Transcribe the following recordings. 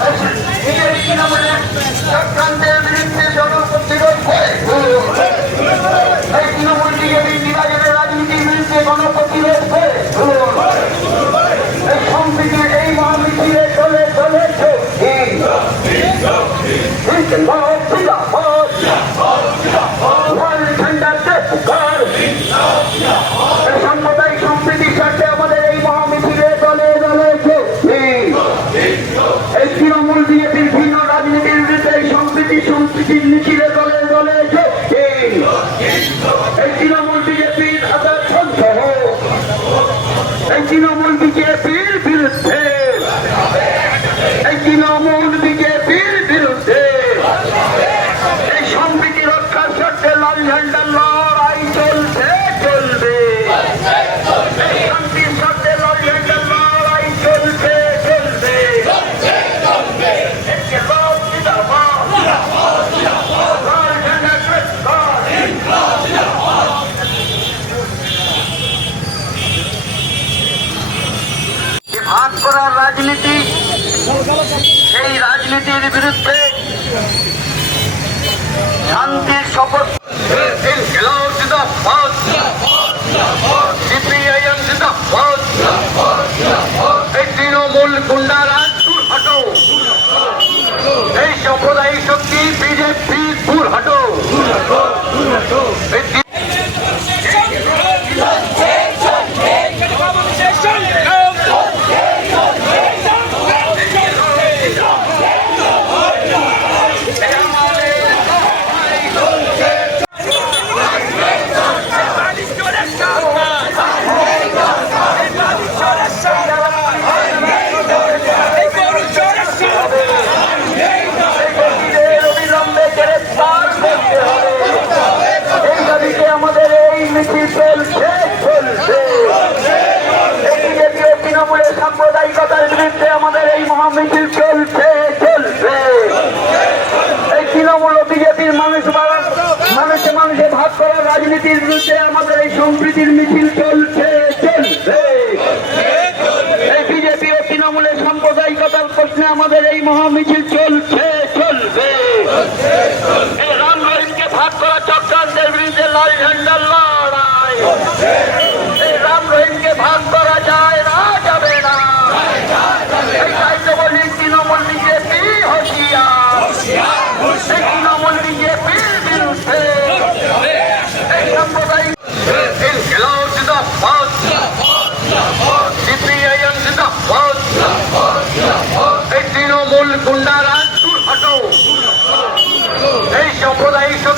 Here we go, ভাগ করার রাজনীতি সেই রাজনীতির বিরুদ্ধে শান্তির শপথ তৃণমূল গুন্ডা দুর্নীতির মিছিল চলছে চলছে। বিজেপি ও তৃণমূলের সাম্প্রদায়িকতার প্রশ্নে আমাদের এই মহা মিছিল চলছে চলবে রাম রহিমকে ভাগ করা চক্রান্তের বিরুদ্ধে লাল ঝান্ডাল 小波的一声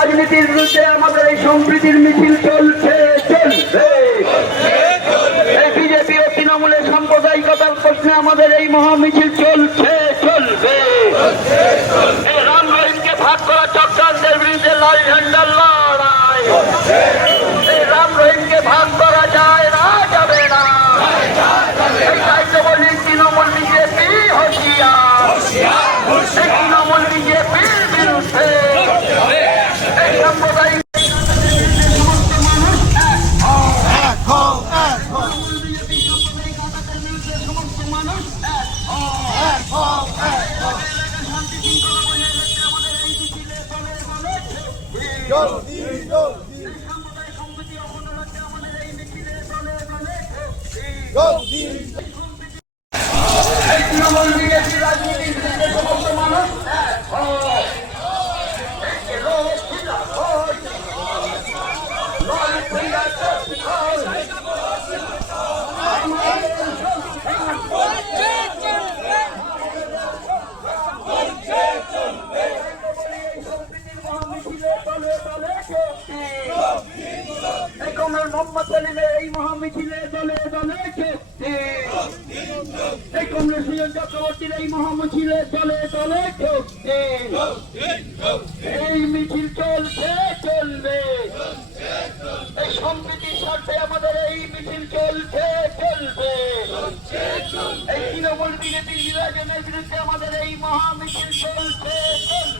রাজনীতির বিরুদ্ধে আমাদের এই সম্প্রীতির মিছিল চলছে, চলবে। বিজেপি ও তৃণমূলের সাম্প্রদায়িকতার প্রশ্নে আমাদের এই মহামিছিল চলছে, চলবে। রাম রহিমকে ভাগ করা চক্রান্তের বিরুদ্ধে লাল ঝান্ডার তৃণমূল বিজেপি রাজনীতি আল্লাহ মোহাম্মদ দলিলে এই মহামিছিলে দলে দলে এই কংগ্রেস চক্রবর্তীর এই মহামিছিলে দলে দলে এই মিছিল চলছে, চলবে। এই সম্প্রীতির স্বার্থে আমাদের এই মিছিল চলছে, চলবে। এই তৃণমূল বিজেপি নির্বাচনের বিরুদ্ধে আমাদের এই মহামিছিল চলছে, চলবে।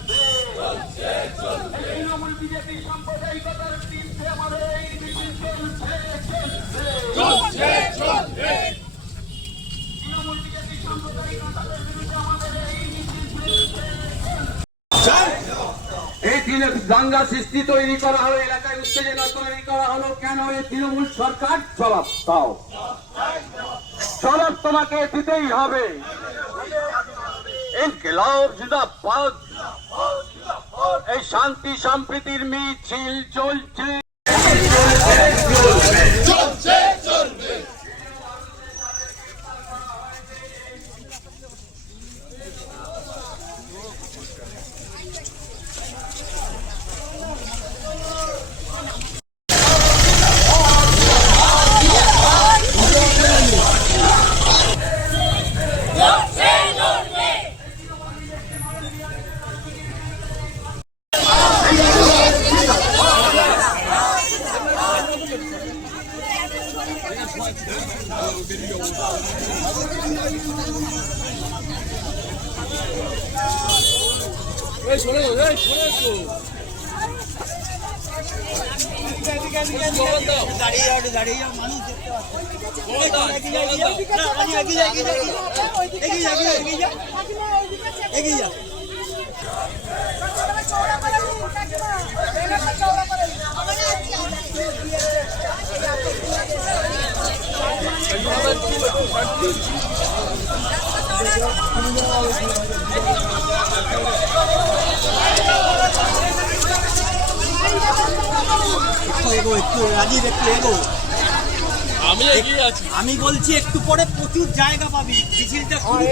দাঙ্গা সৃষ্টি তৈরি করা হলো, এলাকায় উত্তেজনা তৈরি করা হলো। কেন এই তৃণমূল সরকার? জবাব দাও। জবাব তোমাকে দিতেই হবে। ইনকিলাব, জিন্দাবাদ। এই শান্তি, সম্প্রীতির মিছিল চলছে। দাঁড়িয়ে এগিয়ে যাও, এগিয়ে যাও, না, এগিয়ে যাও, এগিয়ে যাও, এগিয়ে যাও, এগিয়ে যাও, এগিয়ে যাও, এগিয়ে যাও। একটু এগো একটু একটু এগো আমি আমি বলছি একটু পরে প্রচুর জায়গা পাবি। মিছিলটা শুরু